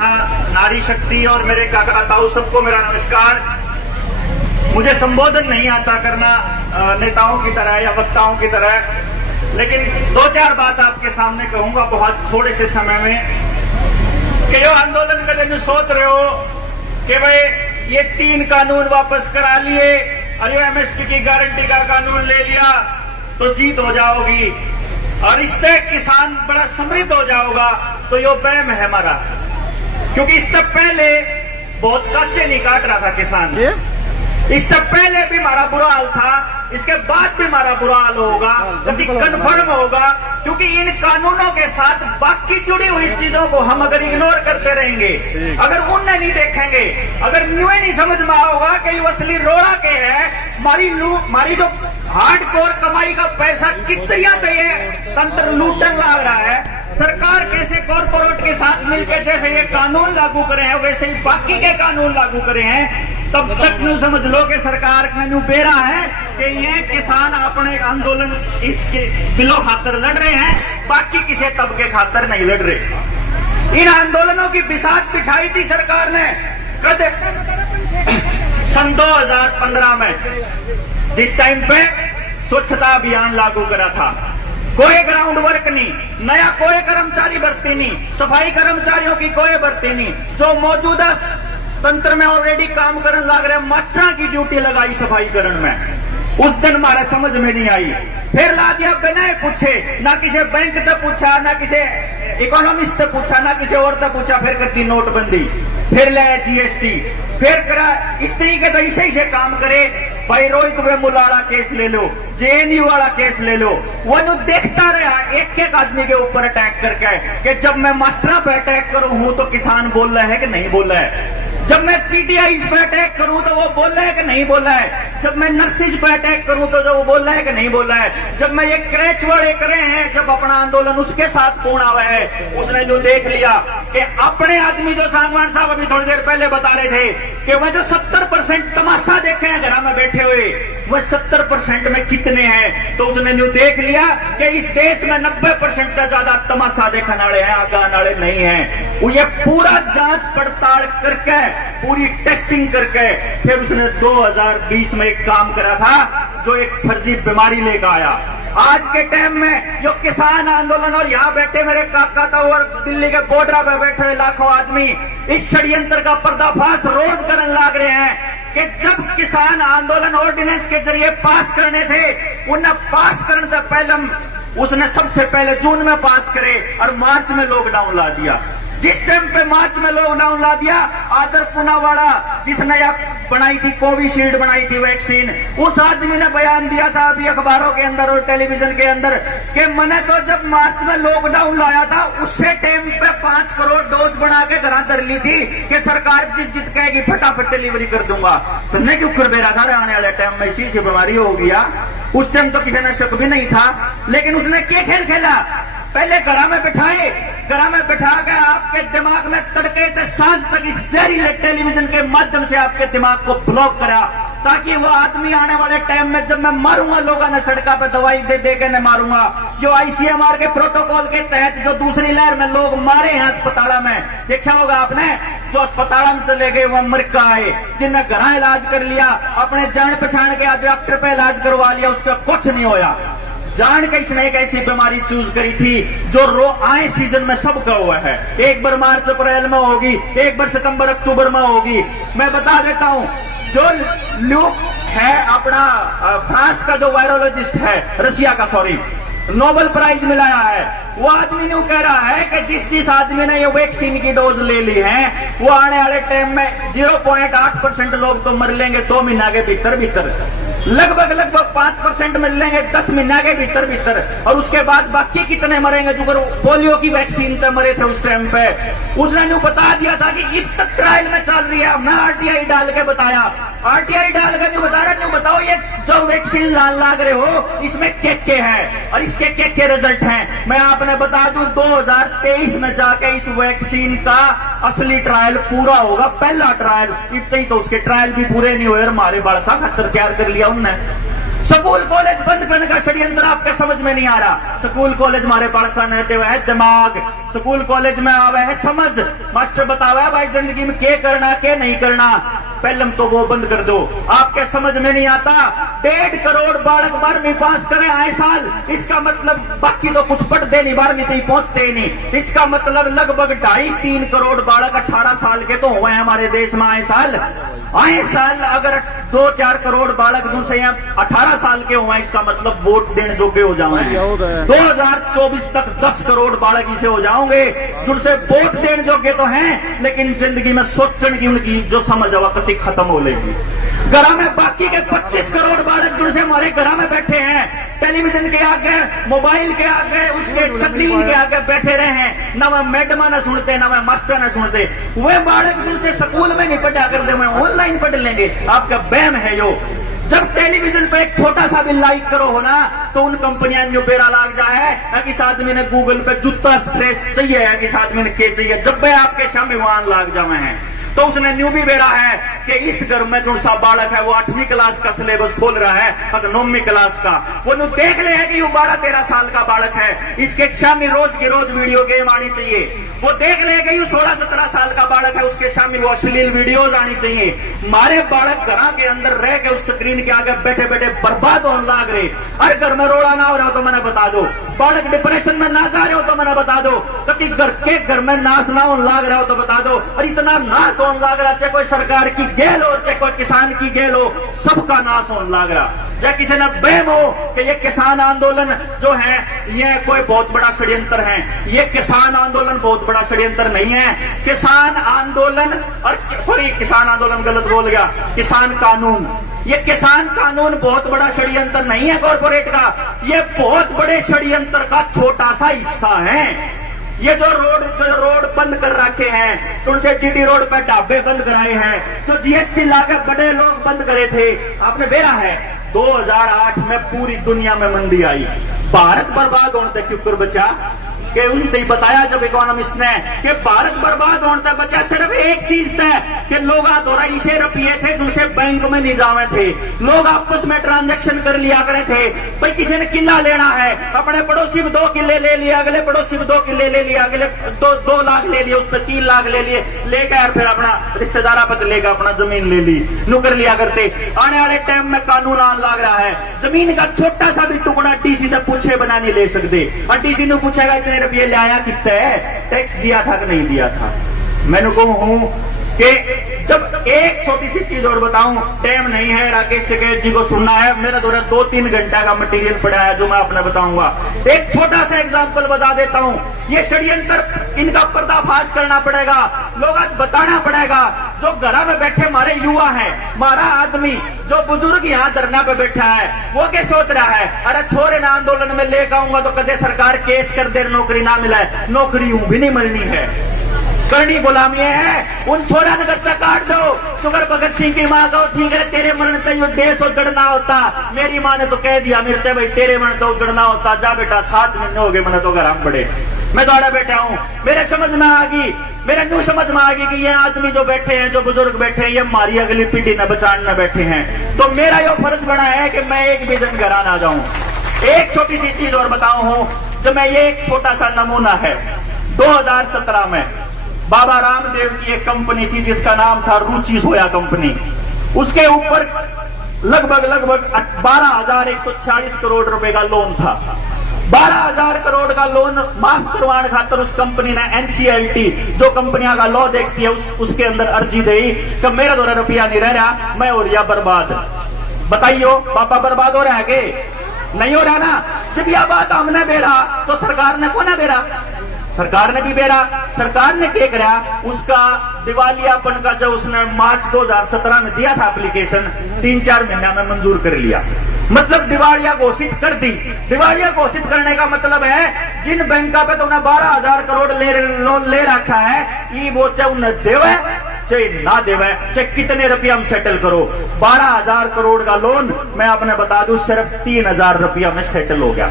नारी शक्ति और मेरे काका ताऊ सबको मेरा नमस्कार। मुझे संबोधन नहीं आता करना नेताओं की तरह या वक्ताओं की तरह, लेकिन दो चार बात आपके सामने कहूंगा बहुत थोड़े से समय में। कि जो आंदोलन का जो सोच रहे हो कि भाई ये 3 कानून वापस करा लिए और ये एमएसपी की गारंटी का कानून ले लिया तो जीत हो जाओगी और इससे किसान बड़ा समृद्ध हो जाओगा, तो यो वहम है हमारा। क्योंकि इससे पहले बहुत कच्चे नहीं काट रहा था किसान, इससे पहले भी हमारा बुरा हाल था, इसके बाद भी हमारा बुरा हाल होगा, जबकि कन्फर्म होगा। क्योंकि इन कानूनों के साथ बाकी जुड़ी हुई चीजों को हम अगर इग्नोर करते रहेंगे, अगर उन्हें नहीं देखेंगे, अगर न्यू नहीं समझ में आओगा कि ये असली रोड़ा के है, हमारी जो हार्डकोर कमाई का पैसा किस तरह से ये तंत्र लूटने लग रहा है, सरकार कैसे कॉर्पोरेट के साथ मिलकर जैसे ये कानून लागू करे हैं वैसे ही बाकी के कानून लागू करे हैं, तब तक न्यू समझ लो कि सरकार का न्यू बेरा है कि ये किसान अपने आंदोलन इसके बिलो खातर लड़ रहे हैं, बाकी किसी तबके खातर नहीं लड़ रहे। इन आंदोलनों की बिसात बिछाई थी सरकार ने कद सन 2015 में, जिस टाइम पे स्वच्छता अभियान लागू करा था। कोई ग्राउंड वर्क नहीं, नया कोई कर्मचारी भर्ती नहीं, सफाई कर्मचारियों की कोई भर्ती नहीं, जो मौजूदा तंत्र में ऑलरेडी काम करने लग रहे मास्टर की ड्यूटी लगाई सफाई करण में। उस दिन हमारा समझ में नहीं आई, फिर ला दिया बिना पूछे, ना किसी बैंक से पूछा, ना किसी इकोनॉमिस्ट से पूछा, ना किसी और से पूछा, फिर कर दी नोटबंदी, फिर ले जीएसटी, फिर करा इस तरीके से ऐसे काम करे। भाई रोहित वेमुला वाला केस ले लो, जेएनयू वाला केस ले लो, वो देखता रहा एक एक आदमी के ऊपर अटैक करके कि जब मैं मास्टर पे अटैक करूं हूं तो किसान बोल रहा है कि नहीं बोल रहा है, जब मैं पीटीआई पे अटैक करूं तो वो बोल रहा है कि नहीं बोल रहा है, जब मैं नर्सिज पे अटैक करूं तो जो वो बोल रहा है कि नहीं बोल रहा है, जब मैं ये क्रैच वर्ड करे हैं, जब अपना आंदोलन उसके साथ पूर्ण हुआ है, उसने जो देख लिया कि अपने आदमी जो सांगवान साहब अभी थोड़ी देर पहले बता रहे थे कि वह जो 70% तमाशा देखे हैं घर में बैठे हुए, वह 70% में कितने हैं, तो उसने जो देख लिया कि इस देश में 90% से ज्यादा तमाशा देखने वाले हैं, आगे आने वाले नहीं है। वो ये पूरा जांच पड़ताल करके, पूरी टेस्टिंग करके फिर उसने 2020 में एक काम करा था जो एक फर्जी बीमारी लेकर आया। आज के टाइम में जो किसान आंदोलन और यहाँ बैठे मेरे काका ताऊ और दिल्ली के बॉर्डर पे बैठे हुए लाखों आदमी इस षड्यंत्र का पर्दाफाश रोज करने लग रहे हैं कि जब किसान आंदोलन ऑर्डिनेंस के जरिए पास करने थे, उन्हें पास करने से पहले उसने सबसे पहले जून में पास करे और मार्च में लॉकडाउन ला दिया। जिस टाइम पे मार्च में लॉकडाउन ला दिया, आदर पूनावाला जिसने बनाई थी कोविशील्ड बनाई थी वैक्सीन, उस आदमी ने बयान दिया था अभी अखबारों के अंदर और टेलीविजन के अंदर कि मैंने तो जब मार्च में लॉकडाउन लाया था उससे टाइम पे 5 करोड़ डोज बना के घर धर ली थी कि सरकार जित कहेगी फटाफट डिलीवरी कर दूंगा। तुमने क्यों कर बेरा था आने वाले टाइम में इसी से बीमारी हो गया। उस टाइम तो किसी ने शक भी नहीं था, लेकिन उसने क्या खेल खेला, पहले घड़ा में बिठाए, घड़ा में बिठा के आपके दिमाग में तड़के से सांझ तक इस जहरीले टेलीविजन के माध्यम से आपके दिमाग को ब्लॉक करा, ताकि वो आदमी आने वाले टाइम में जब मैं मारूंगा लोगों ने सड़का पे दवाई दे के न मारूंगा, जो आईसीएमआर के प्रोटोकॉल के तहत जो दूसरी लहर में लोग मारे हैं अस्पताल में, देखा होगा आपने, जो अस्पताल में चले गए वो मर का आए, जिन्हें घर इलाज कर लिया, अपने जान पहचान के डॉक्टर पे इलाज करवा लिया, उसका कुछ नहीं होया। जान के इसने एक ऐसी बीमारी चूज करी थी जो आए सीजन में सबका हुआ है, एक बार मार्च अप्रैल में होगी, एक बार सितंबर अक्टूबर में होगी। मैं बता देता हूं, जो ल्यूक है अपना फ्रांस का जो वायरोलॉजिस्ट है, रशिया का सॉरी, नोबेल प्राइज मिलाया है, वो आदमी ने कह रहा है कि जिस आदमी ने ये वैक्सीन की डोज ले ली है वो आने वाले टाइम में 0.8% लोग तो मर लेंगे 2 महीना के भीतर, लगभग 5% मिल लेंगे 10 महीना के भीतर, और उसके बाद बाकी कितने मरेंगे जो पोलियो की वैक्सीन से मरे थे उस टाइम पे। उसने जो बता दिया था कि अब तक ट्रायल में चल रही है, मैं आरटीआई डाल के बताया, आरटीआई डाल के जो बता रहा, बताओ ये जो वैक्सीन लाग रहे हो इसमें क्या है और इसके क्या रिजल्ट हैं। मैं आपने बता दूं 2023 में जाके इस वैक्सीन का असली ट्रायल पूरा होगा, पहला ट्रायल, इतने ही तो उसके ट्रायल भी पूरे नहीं हुए, हमारे बालका खतर तैयार कर लिया उनने। स्कूल कॉलेज बंद करने का षड्यंत्र आपके समझ में नहीं आ रहा। स्कूल कॉलेज हमारे बालका रहते हुए है दिमाग, स्कूल कॉलेज में आवे है समझ। मास्टर बतावा है भाई जिंदगी में क्या करना क्या नहीं करना, पहले तो वो बंद कर दो। आपके समझ में नहीं आता 1.5 करोड़ बालक 12वीं पास करे आए साल, इसका मतलब बाकी तो कुछ पढ़ते नहीं, 12वीं तक पहुंचते ही नहीं। इसका मतलब लगभग 2.5-3 करोड़ बालक 18 साल के तो हुए हैं हमारे देश में आए साल। अगर 2-4 करोड़ बालक जिनसे 18 साल के हुए, इसका मतलब वोट देने योग्य हो जाओगे। 2024 तक 10 करोड़ बालक इसे हो जाओगे जिनसे वोट देने योग्य तो हैं, लेकिन जिंदगी में सोचने की उनकी जो समझ वक्त खत्म हो लेगी। घर में बाकी के 25 करोड़ बालक जिनसे हमारे घर में बैठे हैं, टेलीविजन के आगे, मोबाइल के आगे, उसके स्क्रीन के आगे बैठे रहे हैं, ना वह मैडम न सुनते ना वह मास्टर न सुनते। वे बालक जिनसे स्कूल में नहीं पढ़ा करते हुए ऑनलाइन पढ़ लेंगे। आपका बैम है यो। जब टेलीविजन पे एक छोटा सा भी लाइक करो हो ना, तो उन कंपनियां न्यू बेरा लाग जाए कि इस आदमी ने गूगल पे जूता स्ट्रेस चाहिए है कि इस आदमी ने के चाहिए, जब वे आपके शामी वहां लाग जावे हैं तो उसने न्यू भी बेरा है कि इस घर में जो सा बालक है वो 8वीं क्लास का सिलेबस खोल रहा है, अगर 9वीं क्लास का वो नु देख ले है कि वो 12-13 साल का बालक है, इसके शामी रोज की रोज वीडियो गेम आनी चाहिए। वो देख ले कि 16-17 साल का बालक है, उसके सामने वो अश्लील वीडियोज आनी चाहिए। हमारे बालक घर के अंदर रह के उस स्क्रीन के आगे बैठे बैठे बर्बाद होने लाग रहे। अरे घर में रोड़ा ना हो रहा हो तो मैंने बता दो, बालक डिप्रेशन में ना जा रहे हो तो मैंने बता दो, कभी घर में नाश ना होने लाग रहा हो तो बता दो। और इतना नाश होने लाग रहा, चाहे कोई सरकार की गेल हो चाहे कोई किसान की गेल हो, सबका नाश होने लाग रहा। चाहे किसी ने बहम हो कि ये किसान आंदोलन जो है ये कोई बहुत बड़ा षड्यंत्र है, ये किसान आंदोलन बहुत बड़ा षड्यंत्र नहीं है। किसान आंदोलन और किसान आंदोलन गलत बोल गया, किसान कानून, ये किसान कानून बहुत बड़ा षड्यंत्र नहीं है कॉर्पोरेट का, ये बहुत बड़े षड्यंत्र का छोटा सा हिस्सा है। ये जो रोड बंद कर रखे हैं, उनसे जीटी रोड पे ढाबे बंद कराए हैं, जो जीएसटी लाकर बड़े लोग बंद करे थे, आपने बेरा है 2008 में पूरी दुनिया में मंदी आई, भारत बर्बाद होने तक क्यों कर बचा कि उनसे बताया जब इकोनॉमिस्ट ने कि भारत बर्बाद होने तक बचा सिर्फ एक चीज था कि लोग थोड़ा इसे रुपये थे जिनसे बैंक में नहीं जावे थे, लोग आपस में ट्रांजैक्शन कर लिया करे थे। भाई किसी ने किला लेना है, अपने पड़ोसी में 2 किले ले लिए, अगले पड़ोसी में 2 किले ले लिए, अगले 2 लाख ले लिए, उस पर 3 लाख ले लिए, लेकर फिर अपना रिश्तेदारा पत लेगा अपना जमीन ले ली, नुकर लिया करते। आने वाले टाइम में कानून आने लग रहा है, जमीन का छोटा सा भी टुकड़ा डीसी से पूछे बना नहीं ले सकते, और डीसी ने पूछेगा इतने रुपये ले आया कितना है, टैक्स दिया था कि नहीं दिया था। मैंने कहूं कि जब एक छोटी सी चीज और बताऊं, टाइम नहीं है राकेश टिकैत जी को सुनना है, मेरे द्वारा 2-3 घंटा का मटेरियल पड़ा है जो मैं आपने बताऊंगा। एक छोटा सा एग्जांपल बता देता हूं, ये षड्यंत्र इनका पर्दाफाश करना पड़ेगा, लोग आज बताना पड़ेगा। जो घर में बैठे हमारे युवा हैं, हमारा आदमी जो बुजुर्ग यहाँ धरना पे बैठा है, वो क्या सोच रहा है, अरे छोरे ना आंदोलन में लेकर आऊंगा तो कदे सरकार केस कर दे, नौकरी ना मिला है, नौकरी यूं भी नहीं मिलनी है, करनी गुलामी है। उन छोरा नगर तक काट दो, शुगर भगत सिंह की माँ को ठीक है तेरे मरण तक देश उजड़ना होता, मेरी माँ ने तो कह दिया मेरे भाई तेरे मरण तो उजड़ना होता, जा बेटा 7 महीने हो गए मैंने तो घर हम बड़े, मैं दौड़ा बैठा हूँ। मेरे समझ में आ गई, मेरे न्यू समझ में आ गई कि ये आदमी जो बैठे हैं, जो बुजुर्ग बैठे हैं, ये हमारी अगली पीढ़ी न बचाने बैठे हैं, तो मेरा ये फर्ज बना है कि मैं एक भी दिन घर ना जाऊं। एक छोटी सी चीज और बताऊं हूं, जब मैं ये एक छोटा सा नमूना है, 2017 में बाबा रामदेव की एक कंपनी थी जिसका नाम था रुचि सोया कंपनी, उसके ऊपर लगभग 12,146 करोड़ रुपए का लोन था। 12,000 करोड़ का लोन माफ करवाने खातर उस कंपनी ने एनसीएलटी जो कंपनियां का लॉ देखती है उसके अंदर अर्जी दी कि मेरा द्वारा रुपया नहीं रह रहा, मैं हो रहा बर्बाद। बताइयो पापा बर्बाद हो रहा है कि नहीं हो रहा ना? जब यह बात हमने बेरा तो सरकार ने को ना बेरा, सरकार ने भी बेरा। सरकार ने क्या करा, उसका दिवालियापन का जो उसने मार्च 2017 में दिया था एप्लीकेशन, 3-4 महीना में मंजूर कर लिया, मतलब दिवालिया घोषित कर दी। दिवालिया घोषित करने का मतलब है जिन बैंकों पे तो उन्हें 12,000 करोड़ लोन ले रखा है, ये वो चाहे उन्हें देवे चाहे ना देवे, चाहे कितने रुपया हम सेटल करो, 12,000 करोड़ का लोन मैं आपने बता दूं सिर्फ 3,000 रुपया में सेटल हो गया।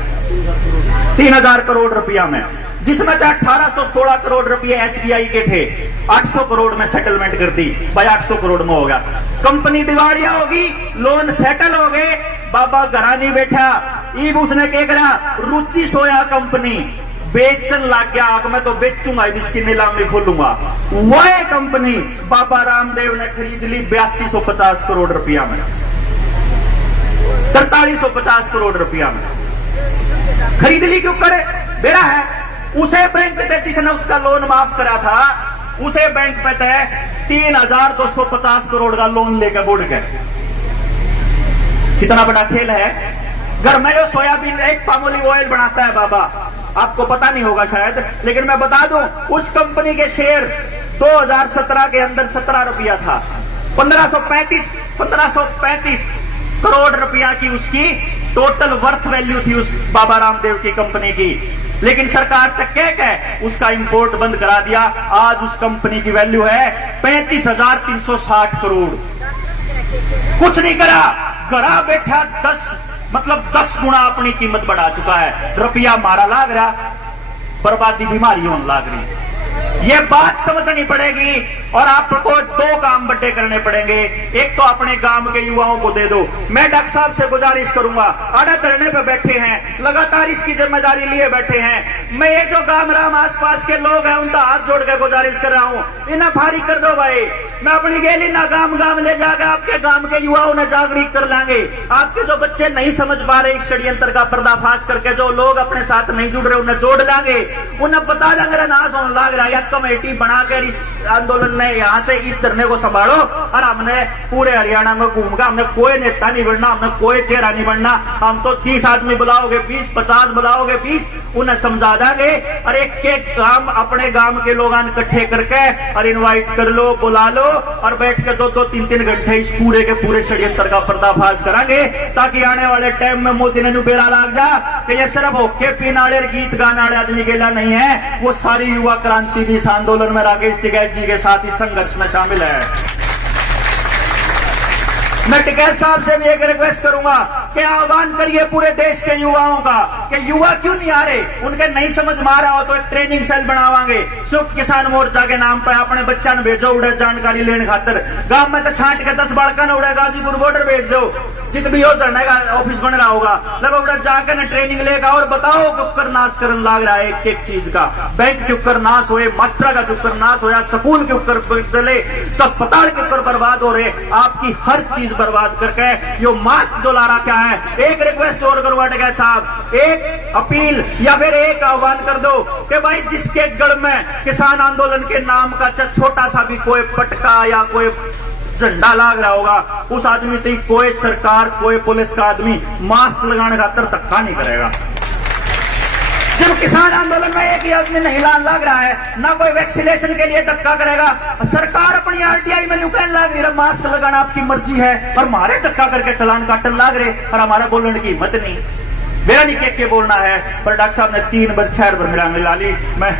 3,000 करोड़ रुपया में, जिसमें 1816 करोड़ रुपए एसबीआई के थे, 800 करोड़ में सेटलमेंट कर दी, भाई 800 करोड़ में हो गया। कंपनी दिवालिया होगी, लोन सेटल हो गए, बाबा घरा नहीं बैठा। ईब उसने क्या करा, रुचि सोया कंपनी बेचन लग गया, आग मैं तो बेचूंगा, इसकी नीलामी खोलूंगा। वह कंपनी बाबा रामदेव ने खरीद ली 8250 करोड़ रुपया में, 4350 करोड़ रुपया में खरीद ली। क्यों करे, बेड़ा है। उसे बैंक पे जिसने उसका लोन माफ करा था, उसे बैंक पे तय 3250 करोड़ का लोन लेकर बुड़ गए। कितना बड़ा खेल है। घर में जो सोयाबीन एक पाम ऑलिव ऑयल बनाता है बाबा, आपको पता नहीं होगा शायद, लेकिन मैं बता दूं, उस कंपनी के शेयर 2017 के अंदर 17 रुपया था। 1535 करोड़ रुपया की उसकी टोटल वर्थ वैल्यू थी उस बाबा रामदेव की कंपनी की। लेकिन सरकार तक कह उसका इंपोर्ट बंद करा दिया। आज उस कंपनी की वैल्यू है 35,360 करोड़। कुछ नहीं करा, घरा बैठा 10 गुना अपनी कीमत बढ़ा चुका है। रुपया मारा लाग रहा, बर्बादी बीमारी होने लाग रही। ये बात समझनी पड़ेगी और आपको 2 काम बड़े करने पड़ेंगे। एक तो अपने गांव के युवाओं को दे दो। मैं डॉक्टर साहब से गुजारिश करूंगा, आड़ा धरने पे बैठे हैं, लगातार इसकी जिम्मेदारी लिए बैठे हैं। मैं ये जो गांव राम आसपास के लोग हैं उनका हाथ जोड़ के गुजारिश कर रहा हूं, इन्हें भारी कर दो भाई। मैं अपनी गेली ना गांव ले जाकर आपके गांव के युवाओं ने जागरूक कर लाएंगे। आपके जो बच्चे नहीं समझ पा रहे इस षड्यंत्र का पर्दाफाश करके, जो लोग अपने साथ नहीं जुड़ रहे, उन्हें जोड़ लाएंगे, उन्हें बता देंगे नाश होने लग रहा है। कमेटी बनाकर इस आंदोलन ने यहाँ से इस धरने को संभालो और हमने पूरे हरियाणा में घूमगा। हमने कोई नेता नहीं बनना, हमने कोई चेहरा नहीं बनना। हम तो 30 आदमी बुलाओगे, 20-50 बुलाओगे, 20 उन्हें समझा देंगे। और एक काम अपने गांव के लोग इकट्ठे करके और इनवाइट कर लो, बुला लो और बैठ के 2-2, 3-3 घंटे इस पूरे के पूरे षड्यंत्र का पर्दाफाश करेंगे, ताकि आने वाले टाइम में मोदी ने बेरा लाग जा कि ये सिर्फ होके पीने वाले गीत गाने वाले आदमी गेला नहीं है। वो सारी युवा क्रांति भी इस आंदोलन में राकेश टिकैत जी के साथ इस संघर्ष में शामिल है। मैं टिकैत साहब से भी एक रिक्वेस्ट करूंगा कि आह्वान करिए पूरे देश के युवाओं का कि युवा क्यों नहीं आ रहे, उनके नहीं समझ में आ रहा हो तो एक ट्रेनिंग सेल बनावांगे। संयुक्त किसान मोर्चा के नाम पर अपने बच्चा ने भेजो उड़े जानकारी लेने खातर। गांव में तो छांट के 10 बालका ने उड़े गाजीपुर बॉर्डर भेज दो, जित भी हो धरने का ऑफिस बन रहा होगा, लगा उड़ा जाकर ना ट्रेनिंग लेगा और बताओ क्यों नाश करने लग रहा है एक चीज का। बैंक क्यों नाश हुए, मास्टर का क्यों नाश होया, स्कूल क्यों चले, अस्पताल क्यों बर्बाद हो रहे, आपकी हर चीज बर्बाद करके यो मास्क जो ला रहा क्या है। एक रिक्वेस्ट और करूंगा टिकैत साहब, एक अपील या फिर एक आह्वान कर दो कि भाई जिसके गढ़ में किसान आंदोलन के नाम का छोटा सा भी कोई पटका या कोई झंडा लाग रहा होगा, उस आदमी से कोई सरकार, कोई पुलिस का आदमी मास्क लगाने खातर धक्का नहीं करेगा। जब किसान आंदोलन में एक ही आदमी नहीं लग रहा है, ना कोई वैक्सीनेशन के लिए धक्का करेगा। सरकार अपनी आरटीआई में नुकसान लाग रही है, मास्क लगाना आपकी मर्जी है और हमारे धक्का करके चलान काटन लाग रहे और हमारे बोलने की हिम्मत नहीं। मेरा नहीं के बोलना है, पर डॉक्टर साहब ने 3 बार 4 बार मेरा मिला ली। मैं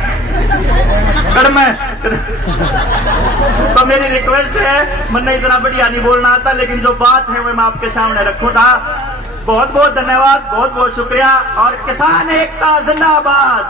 तो मेरी रिक्वेस्ट है, मैंने इतना बढ़िया नहीं बोलना आता, लेकिन जो बात है वो मैं आपके सामने रखूं था। बहुत बहुत धन्यवाद, बहुत बहुत शुक्रिया। और किसान एकता जिंदाबाद।